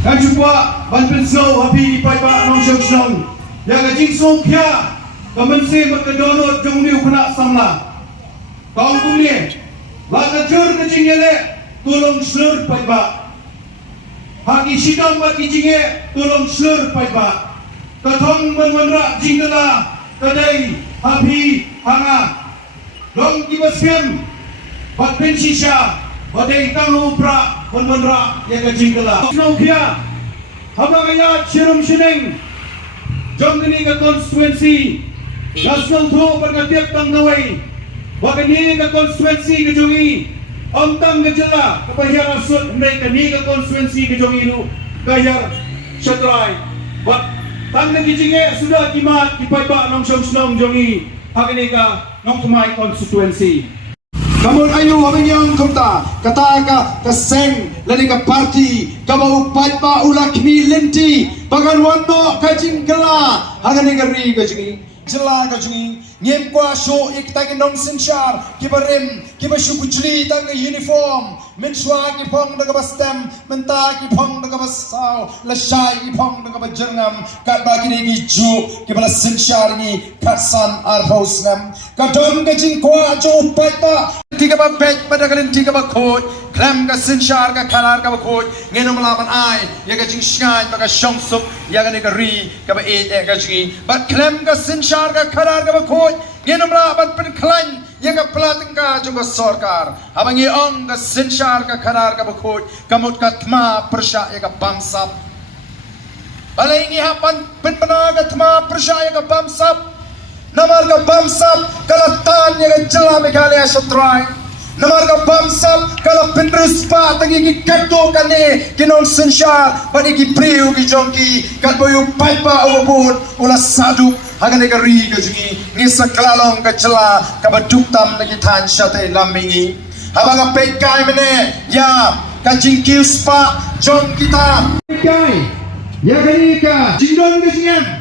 kan jumpa ban pensau habi pai ba nong shong shong ya ga jing so kya ka men se mat ka dono jong niu khna samla tong kum ne la ka jur ka jing ele tulong slur pai ba haki sidang ba ki jinge tulong slur pai ba ka thong man man ra jing la ka dai habi hanga long ki baskem bat pen shisha badai tang upra menra ya ka jingkala snaukia habangaya chirum shineng jongni ka constituency national tho pergatiak tang nawai bagani ka constituency ka jongi omtang ka jala ka pahiyar asut ndai ka ni ka constituency ka jongi nu kayar shatrai bat tang na kijinge sudah kimat kipaiba nong song jongi hagani ka nong tumai constituency. Kamu ayu habang yang kota kata ka seng lani ka party ka upat pa ulak ni lenti bagan wano ka jingkala hagani gari ka jingi jela ka jingi ngem kwa show ikta ki nong sinchar ki barem ki ba shukujli ta ka uniform men shwa ki phong da ka bastem menta ki phong da ka basaw la shai ki phong da ka bajangam ka ba ki ni ju ki bala sinchar ni katsan ar hausnam ka dom ka jing kwa jo upat pa tiga ba bet pada kalian tiga ba khoi klem ka sinchar ka khalar ka ba khoi ngeno malaban ai ya ka jing shnai ba ka shongsup ya ka ni ka ri ka ba e ka jing ba klem ka sinchar ka khalar ka ba khoi ngeno malaban pen klan ya ka plating ka jo ka sarkar abang ye ong ka sinchar ka khalar ka ba khoi kamut ka thma prasha ya ka bamsap balai ngi hapan pen pana ka thma prasha ya ka bamsap namar ka bamsap kalatan ya ka jala megalaya satrai namar ka bamsap kala pinruspa tagi ki kato kane kinon sinshar bani ki priu ki jongki kat boyu paipa obun ula sadu hagane ka ri ka jingi ni saklalong ka jala ka baduktam nagi than shate lamingi habaga pekai mene ya ka jingki spa jong kita pekai ya gani ka jingdong ka jingan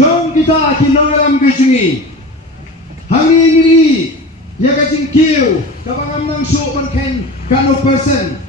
jom kita kinalam kejungi hangi ini ya kajing kiu kabangam nang show perken kano person